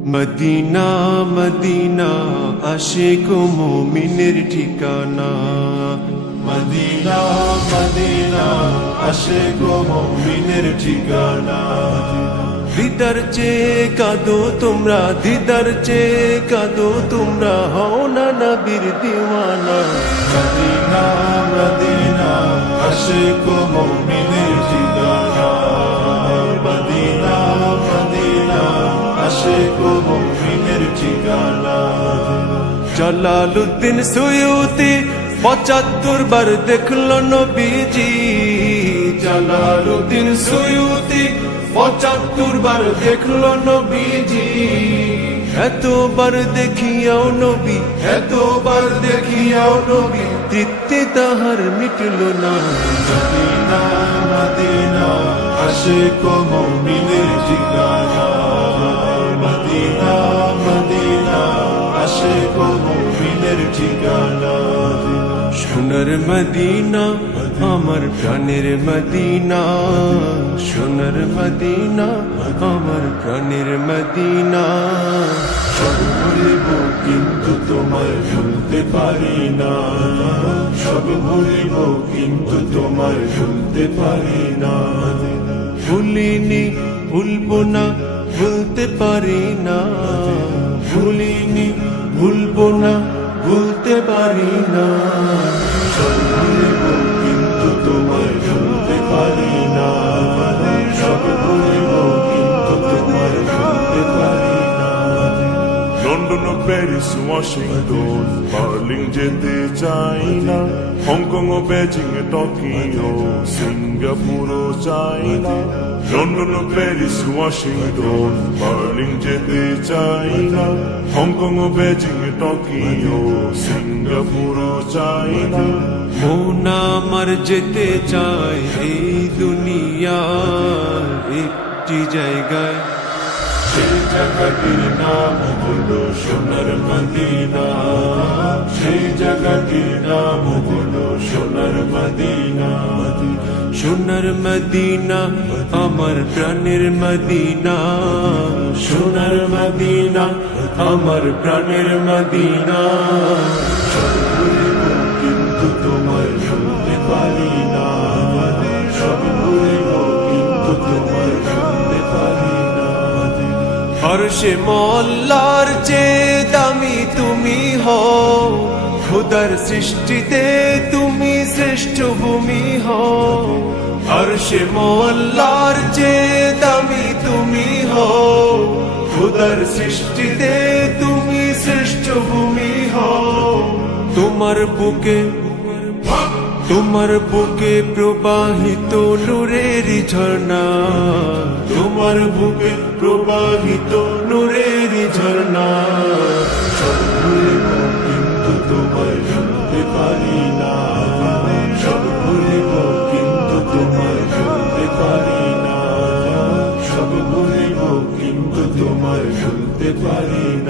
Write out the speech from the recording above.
Medina Medina Ashiq মুমিনের ঠিকানা। Medina Medina Ashiq মুমিনের ঠিকানা। দিদার চেয়ে কাঁদো তোমরা, দিদার চেয়ে কাঁদো তোমরা, হও না নবীর দিওয়ানা। মদিনা মদিনা আশিক মুমিনের ঠিকানা। মদিনা মদিনা আশিক মুমিনের ঠিকানা। জালালউদ্দিন সুয়ুতি ৭৫ বার দেখল নবীজি। জালালউদ্দিন সুয়ুতি ৭৫ বার দেখল নবীজি। এতবার দেখিয়াও নবী, এতবার দেখিয়াও নবী, তৃপ্তি তাহার মিটল না। মদিনা মদিনা আশিক মুমিনের ঠিকানা। মদিনা মদিনা আশিক মুমিনের ঠিকানা। সোনার মদিনা আমার প্রাণের মদিনা। সোনার মদিনা আমার প্রাণের মদিনা। সব ভুলিব কিন্তু তোমায় ভুলতে পারি না। সব ভুলিব কিন্তু তোমায় ভুলতে পারি না। ভুলিনি ভুলবো না ভুলতে পারি না। ভুলিনি ভুলবো না ভুলতে পারি না। সব ভুলিব কিন্তু তোমায় ভুলতে পারি না। সব ভুলিব কিন্তু তোমায় ভুলতে পারি না। লন্ডন, প্যারিস, ওয়াশিংটন, বার্লিন যেতে চাই না। হংকং, বেজিং, টোকিও, সিঙ্গাপুরও চাই না। লন্ডন, প্যারিস, ওয়াশিংটন, বার্লিন যেতে চাই না। হংকং, বেজিং, টোকিও, সিঙ্গাপুরও চাই না। মন আমার যেতে চায় এই দুনিয়ার একটি জায়গায়। সেই জায়গাটির নাম হলো সোনার মদিনা। সেই জায়গাটির নাম হলো সোনার মদিনা। সোনার মদিনা আমার প্রাণের মদিনা। সোনার মদিনা আমার প্রাণের মদিনা। সব ভুলিব কিন্তু তোমায় ভুলতে পারি না। সব ভুলিব কিন্তু তোমায় ভুলতে পারি না। আরশে মওলার চেয়ে দামি তুমি হও। খোদার সৃষ্টিতে তুমি শ্রেষ্ঠ ভূমি হও। আরশে মওলার চেয়ে দামি তুমি হও। খোদার সৃষ্টিতে তুমি শ্রেষ্ঠ ভূমি হও। তোমার বুকে তোমার বুকে প্রবাহিত নূরের ঝর্ণা। তোমার বুকে প্রবাহিত নূরের ঝর্ণা। সব ভুলিব কিন্তু তোমায় ভুলতে পারি না। সব ভুলিব কিন্তু তোমায় ভুলতে পারি না। সব ভুলিব কিন্তু তোমায় ভুলতে পারি না।